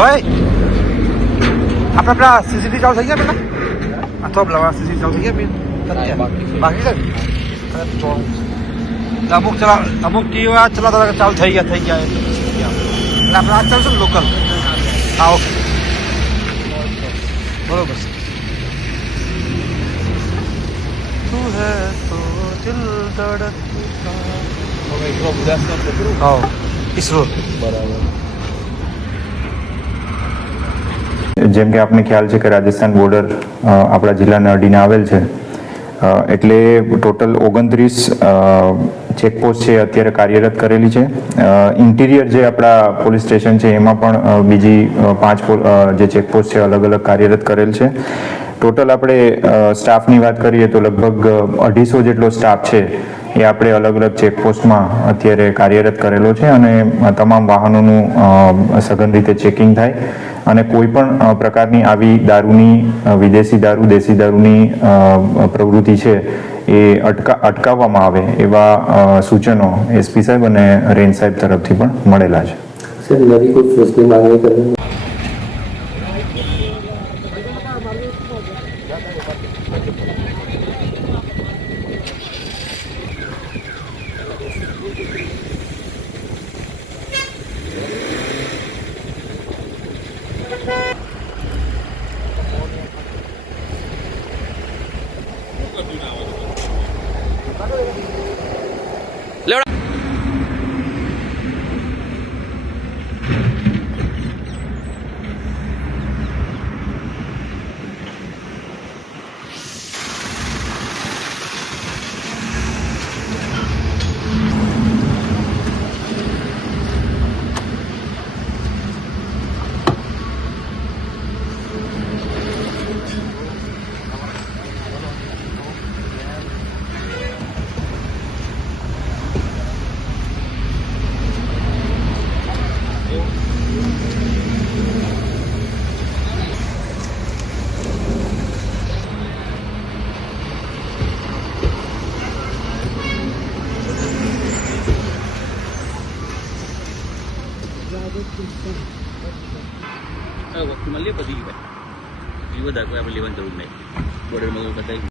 ભાઈ આપણે પેલા સીસીટીવી ચાલુ થઈ ગયા પેલા આ તો પેલા સીસીટીવી ચાલુ થઈ ગયા બાકી છે અમુક ચલાવતા ચાલુ થઈ ગયા એટલે આપણે આ ચાલશું ને લોકલ હા ઓકે બરોબર તું હે તો દિલ ધડકતા હા ઈસરો બરાબર જેમ કે આપને ખ્યાલ છે કે રાજસ્થાન બોર્ડર આપણા જિલ્લાને અડીને આવેલ છે એટલે ટોટલ 29 ચેકપોસ્ટ છે અત્યારે કાર્યરત કરેલી છે ઇન્ટિરિયર જે આપણા પોલીસ સ્ટેશન છે એમાં પણ બીજી 5 જે ચેકપોસ્ટ છે અલગ અલગ કાર્યરત કરેલ છે ટોટલ આપણે સ્ટાફની વાત કરીએ તો લગભગ 250 જેટલો સ્ટાફ છે એ આપણે અલગ અલગ ચેકપોસ્ટમાં અત્યારે કાર્યરત કરેલો છે અને તમામ વાહનોનું સઘન રીતે ચેકિંગ થાય અને કોઈ પણ પ્રકારની આવી દારૂની વિદેશી દારૂ દેશી દારૂની પ્રવૃત્તિ છે એ અટકાવવામાં આવે એવા સૂચનો એસપી સાહેબ અને રેન્જ સાહેબ તરફથી પણ મળેલા છે સર નવી કોઈ ફોર્સની માંગણી કરી વસ્તુ મળીએ પછી જીવો દાખલા આપણે લેવાની જરૂર નહીં બોર્ડરમાં બતાવી